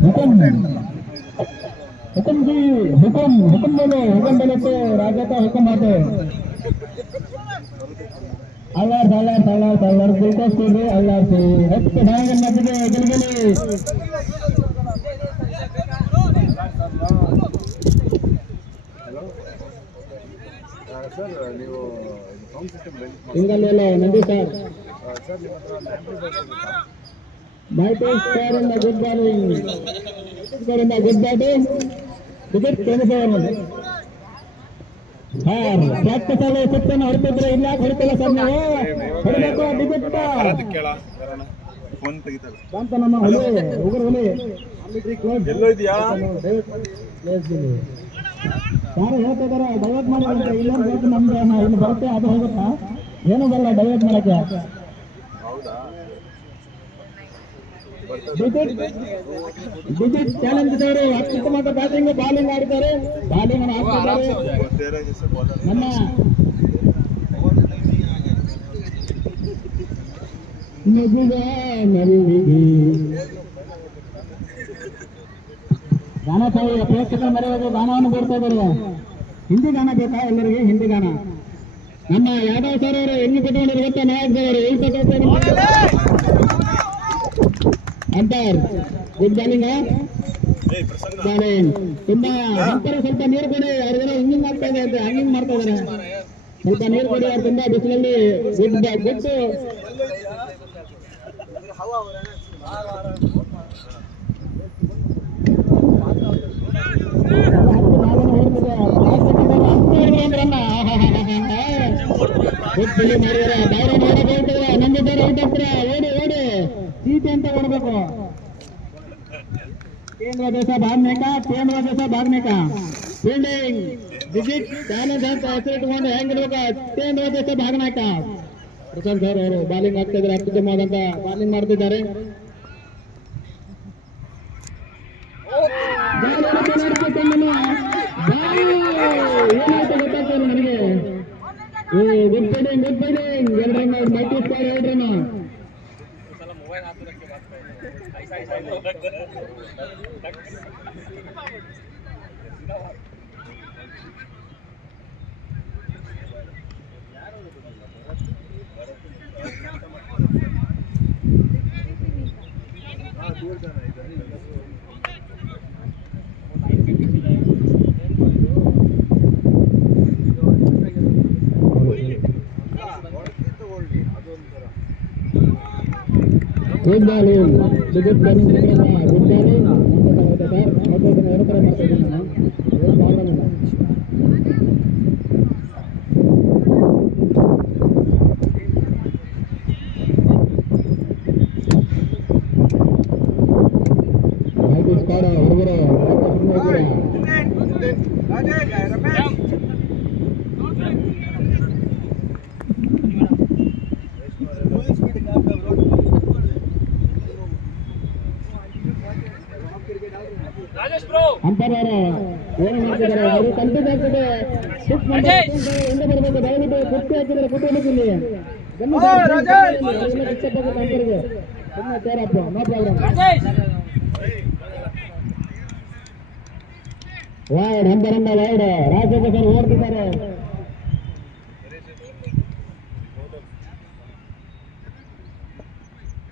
हुकुम हुकुम जी हुकुम हुकुम बोले तो राजा का हुकुम आते अल्लाह गुलकोस को दे अल्लाह से ಹೆಚ್ಚು ಭಾಗನದಿಗೆ ಗೆಲುಗೆಲಿ ಸರ್ ನೀವು ಸೌಂಡ್ ಸಿಸ್ಟಮ್ ಇಂಗಲ್ಲೆಲ್ಲ ನಂದಿ ಸರ್ ಸರ್ ನಿಮ್ಮ ಹತ್ರ Michael score in the good bowling. Score in the good batting. Wicket 27. Practice ಅಲ್ಲಿ ಸುತ್ತನ್ನು ಹೊರತಿದ್ರೆ ಇಲ್ಲ ಹೊರತಿಲ್ಲ ಸರ್ ನೀವು ಹೊರಬೇಕು ವಿಕೆಟ್ ಫೋನ್ ತೆಗಿತಾರೆ ಬಂತ ನಮ್ಮ ಹುಲಿ ಉಗುರು ಹುಲಿ ಎಲ್ಲೋ ಇದೆಯಾ ಯಾರು ಹೇಳ್ತಿದಾರೆ ಡೈವರ್ಟ್ ಮಾಡಿ ಅಂತ ಇನ್ನೊಂದು ಬೇಕು ನಮ್ದು ಇನ್ನು ಬರುತ್ತೆ ಅದು ಹೋಗುತ್ತಾ ಏನು ಬರಲ್ಲ ಡೈವರ್ಟ್ ಮಾಡಕ್ಕೆ ವಿಕೆಟ್ ಚಾಲೆಂಜ್ ಇದ್ದವರು ಅತ್ಯುತ್ತಮ ಬ್ಯಾಟಿಂಗ್ ಬಾಲಿಂಗ್ ಆಡ್ತಾರೆ ಬಾಲಿಂಗ್ ಹಾಕ್ತಾರೆ ನಮ್ಮ ಗಾನ ಚಾವಿ ಪ್ರೇಕ್ಷಕರ ಮರೆಯೋದು ಗಾನವನ್ನು ಕೊಡ್ತಾ ಇದ್ದಾರೆ ಹಿಂದಿ ಗಾನ ಬೇಕಾ ಎಲ್ಲರಿಗೆ ಹಿಂದಿ ಗಾನ ನಮ್ಮ ಯಾದವ್ ಸರ್ ಅವರು ಹೆಂಗೆ ಕಟ್ಕೊಂಡಿರುವಂತ ನಾಯಕರು ಅಂಪೈರ್ ಗುಡ್ ಬಾಲಿಂಗ್ ಬಾಲಿಂಗ್ ತುಂಬಾ ಅಂತರ ಸ್ವಲ್ಪ ನೀರು ಕೊಡಿ ಅವ್ರಿಗೆಲ್ಲ ಹಿಂಗಿಂಗ್ ಆಗ್ತಾ ಇದೆ ಅಂತ ಹಂಗಿಂಗ್ ಮಾಡ್ತಾ ಇದಾರೆ ಸ್ವಲ್ಪ ನೀರು ಕೊಡಿ ಅವ್ರು ತುಂಬಾ ಬಿಸಿಲಲ್ಲಿ ಗುಡ್ ನಂದಿದ್ದಾರೆ ಔಟ್ ಆಗ್ತಾರೆ ಓಡಿ ಓಡಿ ಚೀಟಿ ಅಂತ ಓಡಬೇಕು केंद्र जैसा भागने का फील्डिंग विकेट चैलेंज ಅಂತ ಹೆಸರಿಟ್ಟುಕೊಂಡು ಹೆಂಗಿರ್ಬೇಕು ಕೇಂದ್ರ ಜೊತೆ ಭಾಗನೆ का ಪ್ರಶಾಂತ್ ಸರ್ ಅವರು ಬಾಲಿಂಗ್ ಆಗ್ತಾ ಇದ್ದಾರೆ ಅತ್ಯುತ್ತಮವಾದಂತ ಬಾಲಿಂಗ್ ಮಾಡ್ತಿದ್ದಾರೆ ಏನಾಯ್ತು ಗೊತ್ತಾಗ್ತದೆ ನನಗೆ good fielding 2 run multi score 2 run good bowling good bowling good bowling ಎರಡು ಕಡೆ ಮಾಡ್ತಾ ಇದ್ದೀನಿ ನಾನು ಆಯ್ತು ಸ್ಕಾಡ ಹುಡುಗರು ಅಂಪೈರ್ ಅವರು ಏನು ಮಾಡ್ತಿದ್ದಾರೆ ಅವರು ಕನ್ಫ್ಯೂಸ್ ಆಗ್ತಿದೆ ಹಿಂದೆ ಬರಬೇಕು ದಯವಿಟ್ಟು ಕುರ್ಚಿ ಹಾಕಿದ್ರೆ ಕೂತ್ಕೊಬೇಕು ಇಲ್ಲಿ ಅಂಪೈರ್ಗೆ ಸುಮ್ಮನೆ ಸೇರಪ್ಪ ನೋ ಪ್ರಾಬ್ಲಮ್ ವೈಡ್ ಅಂಬರಂಬ ವೈಡ್ ರಾಜಶೇಖರ್ ಓಡ್ತಿದ್ದಾರೆ